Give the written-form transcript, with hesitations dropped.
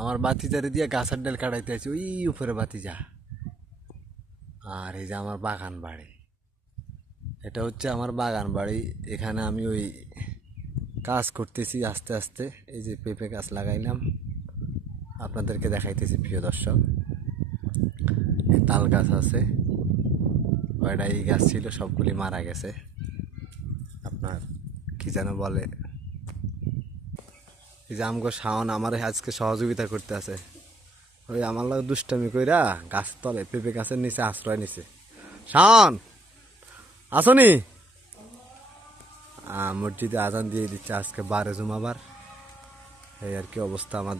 আমার বাতিজারে দিয়ে গাছের ডাল কাটাইতে আছে ওই উপরে বাতিজা। আর এই যে আমার বাগান বাড়ি, এটা হচ্ছে আমার বাগান বাড়ি। এখানে আমি ওই কাজ করতেছি আস্তে আস্তে। এই যে পেঁপে গাছ লাগাইলাম, আপনাদেরকে দেখাইতেছি প্রিয় দর্শক। এই তাল গাছ আছে, কয়টা এই গাছ ছিল সবগুলি মারা গেছে। আপনার কি যেন বলে, এই যে আমগো শাওন আমার আজকে সহযোগিতা করতে আছে। ওই আমার লাগে দুষ্টামি কইরা গাছ তলে পেঁপে গাছের নিচে আশ্রয় নিছে। শাওন আসনি? মসজিদে আজান দিয়ে দিচ্ছে, আজকে বারে জুমাবার। এই আর কি অবস্থা আমাদের।